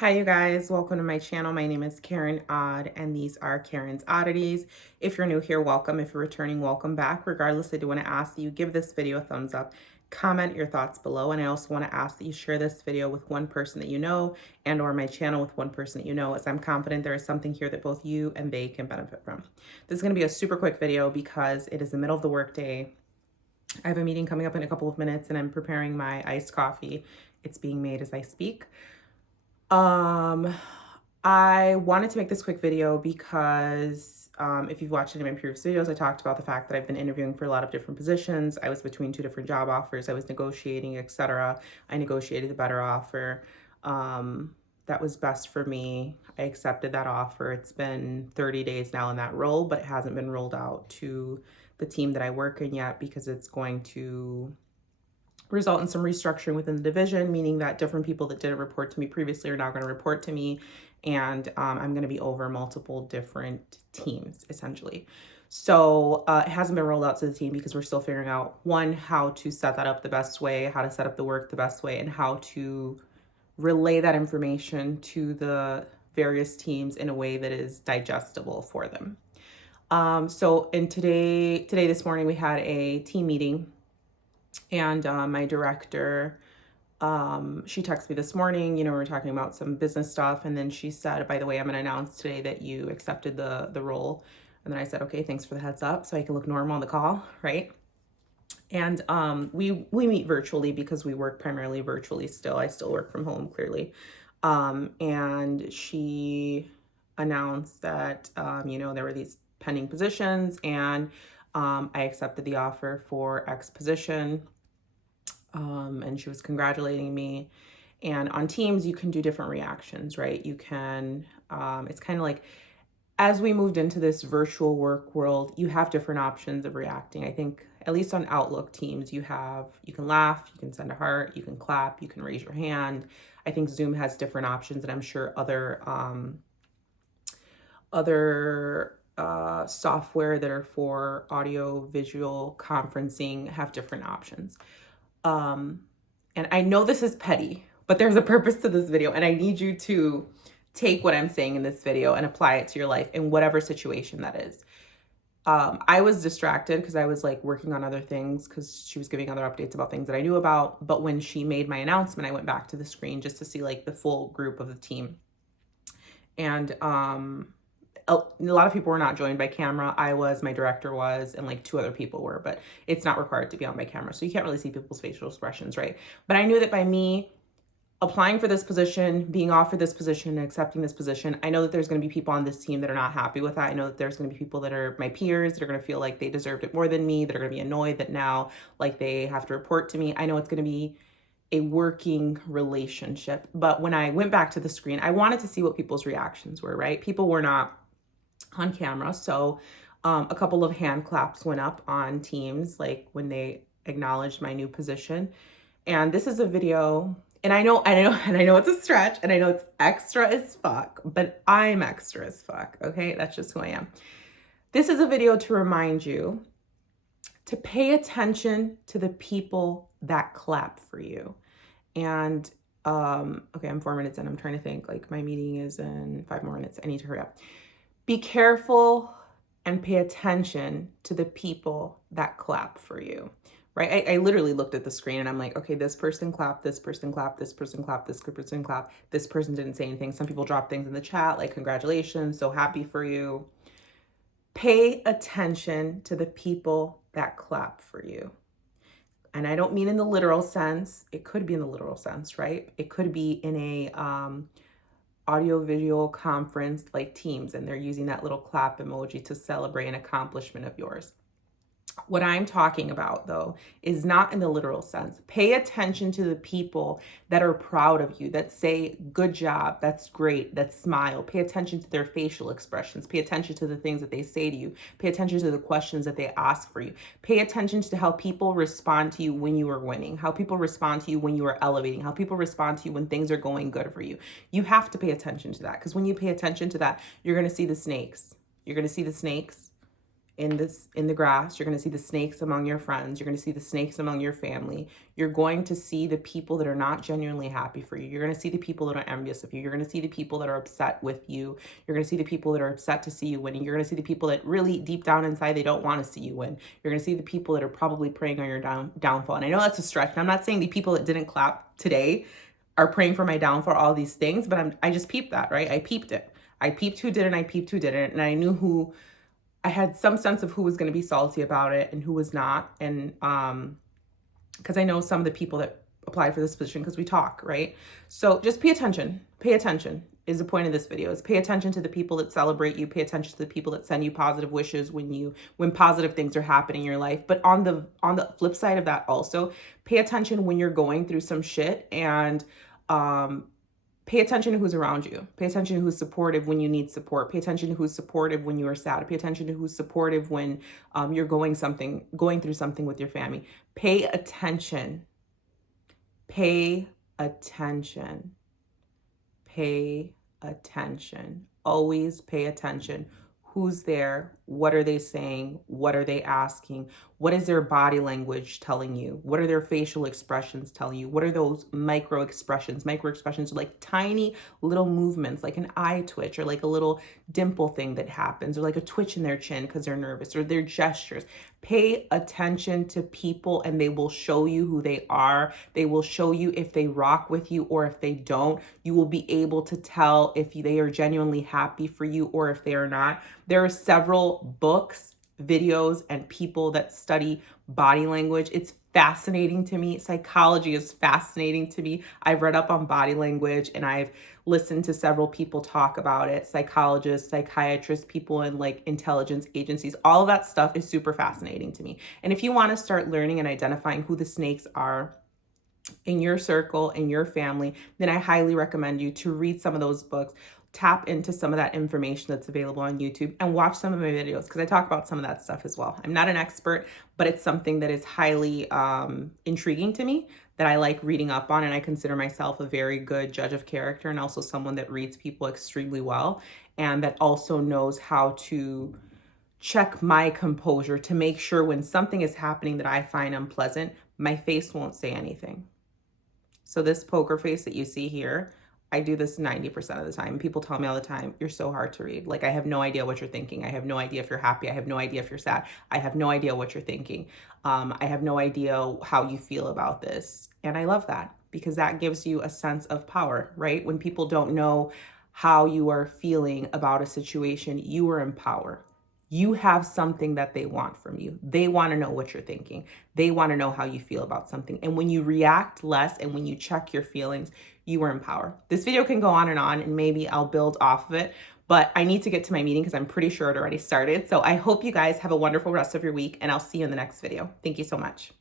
Hi, you guys. Welcome to my channel. My name is Karen Odd, and these are Karen's Oddities. If you're new here, welcome. If you're returning, welcome back. Regardless, I do want to ask that you give this video a thumbs up, comment your thoughts below, and I also want to ask that you share this video with one person that you know and or my channel with one person that you know, as I'm confident there is something here that both you and they can benefit from. This is going to be a super quick video because it is the middle of the workday. I have a meeting coming up in a couple of minutes, and I'm preparing my iced coffee. It's being made as I speak. I wanted to make this quick video because if you've watched any of my previous videos, I talked about the fact that I've been interviewing for a lot of different positions. I was between two different job offers. I was negotiating, etc. I negotiated the better offer. That was best for me. I accepted that offer. It's been 30 days now in that role, but it hasn't been rolled out to the team that I work in yet because it's going to result in some restructuring within the division, meaning that different people that didn't report to me previously are now going to report to me. And I'm going to be over multiple different teams, essentially. So it hasn't been rolled out to the team because we're still figuring out, one, how to set that up the best way, how to set up the work the best way, and how to relay that information to the various teams in a way that is digestible for them. So this morning, we had a team meeting, and my director, she texted me this morning, we were talking about some business stuff. And then she said, by the way, I'm going to announce today that you accepted the role. And then I said, okay, thanks for the heads up, so I can look normal on the call, right? And we meet virtually because we work primarily virtually still. I still work from home, clearly. And she announced that, there were these pending positions, and I accepted the offer for X position. And she was congratulating me. And on Teams, you can do different reactions, right? You can, it's kind of like, as we moved into this virtual work world, you have different options of reacting. I think at least on Outlook Teams, you can laugh, you can send a heart, you can clap, you can raise your hand. I think Zoom has different options, and I'm sure other software that are for audio visual conferencing have different options. And I know this is petty, but there's a purpose to this video, and I need you to take what I'm saying in this video and apply it to your life in whatever situation that is. I was distracted because I was like working on other things because she was giving other updates about things that I knew about. But when she made my announcement, I went back to the screen just to see like the full group of the team. And a lot of people were not joined by camera. I was, my director was, and like two other people were, but it's not required to be on by camera. So you can't really see people's facial expressions, right? But I knew that by me applying for this position, being offered this position, and accepting this position, I know that there's going to be people on this team that are not happy with that. I know that there's going to be people that are my peers that are going to feel like they deserved it more than me, that are going to be annoyed that now like they have to report to me. I know it's going to be a working relationship. But when I went back to the screen, I wanted to see what people's reactions were, right? People were not on camera. So a couple of hand claps went up on Teams, like when they acknowledged my new position. And this is a video, and I know it's a stretch, and I know it's extra as fuck, but I'm extra as fuck, okay? That's just who I am. This is a video to remind you to pay attention to the people that clap for you. And okay, I'm 4 minutes in. I'm trying to think, like my meeting is in 5 more minutes. I need to hurry up. Be careful and pay attention to the people that clap for you, right? I literally looked at the screen and I'm like, okay, this person clapped, this person clapped, this person clapped, this person clapped, this person didn't say anything. Some people dropped things in the chat like, congratulations, so happy for you. Pay attention to the people that clap for you. And I don't mean in the literal sense. It could be in the literal sense, right? It could be in a audio visual conference like Teams, and they're using that little clap emoji to celebrate an accomplishment of yours. What I'm talking about, though, is not in the literal sense. Pay attention to the people that are proud of you, that say, good job, that's great, that smile. Pay attention to their facial expressions. Pay attention to the things that they say to you. Pay attention to the questions that they ask for you. Pay attention to how people respond to you when you are winning, how people respond to you when you are elevating, how people respond to you when things are going good for you. You have to pay attention to that, because when you pay attention to that, you're going to see the snakes. You're going to see the snakes in the grass. You're going to see the snakes among your friends. You're going to see the snakes among your family. You're going to see the people that are not genuinely happy for you. You're going to see the people that are envious of you. You're going to see the people that are upset with you. You're going to see the people that are upset to see you winning. You're going to see the people that really deep down inside, they don't want to see you win. You're going to see the people that are probably praying on your downfall. And I know that's a stretch. And I'm not saying the people that didn't clap today are praying for my downfall, all these things, but I just peeped that, right? I peeped it. I peeped who did it, and I peeped who didn't. And I knew who, I had some sense of who was going to be salty about it and who was not. And because I know some of the people that applied for this position, because we talk, right? So just pay attention. Pay attention is the point of this video, is pay attention to the people that celebrate you. Pay attention to the people that send you positive wishes when positive things are happening in your life. But on the flip side of that also, pay attention when you're going through some shit, and pay attention to who's around you. Pay attention to who's supportive when you need support. Pay attention to who's supportive when you are sad. Pay attention to who's supportive when you're going through something with your family. Pay attention. Pay attention. Pay attention. Always pay attention. Who's there? What are they saying? What are they asking? What is their body language telling you? What are their facial expressions telling you? What are those micro expressions? Micro expressions are like tiny little movements, like an eye twitch or like a little dimple thing that happens, or like a twitch in their chin because they're nervous, or their gestures. Pay attention to people, and they will show you who they are. They will show you if they rock with you or if they don't. You will be able to tell if they are genuinely happy for you or if they are not. There are several books, videos, and people that study body language. It's fascinating to me. Psychology is fascinating to me. I've read up on body language, and I've listened to several people talk about it. Psychologists, psychiatrists, people in like intelligence agencies, all of that stuff is super fascinating to me. And if you want to start learning and identifying who the snakes are in your circle, in your family, then I highly recommend you to read some of those books. Tap into some of that information that's available on YouTube and watch some of my videos, because I talk about some of that stuff as well. I'm not an expert, but it's something that is highly intriguing to me, that I like reading up on, and I consider myself a very good judge of character, and also someone that reads people extremely well, and that also knows how to check my composure to make sure when something is happening that I find unpleasant, my face won't say anything. So this poker face that you see here, I do this 90% of the time. People tell me all the time, you're so hard to read. Like, I have no idea what you're thinking. I have no idea if you're happy. I have no idea if you're sad. I have no idea what you're thinking. I have no idea how you feel about this. And I love that, because that gives you a sense of power, right? When people don't know how you are feeling about a situation, you are in power. You have something that they want from you. They want to know what you're thinking. They want to know how you feel about something. And when you react less and when you check your feelings, you are in power. This video can go on, and maybe I'll build off of it, but I need to get to my meeting because I'm pretty sure it already started. So I hope you guys have a wonderful rest of your week, and I'll see you in the next video. Thank you so much.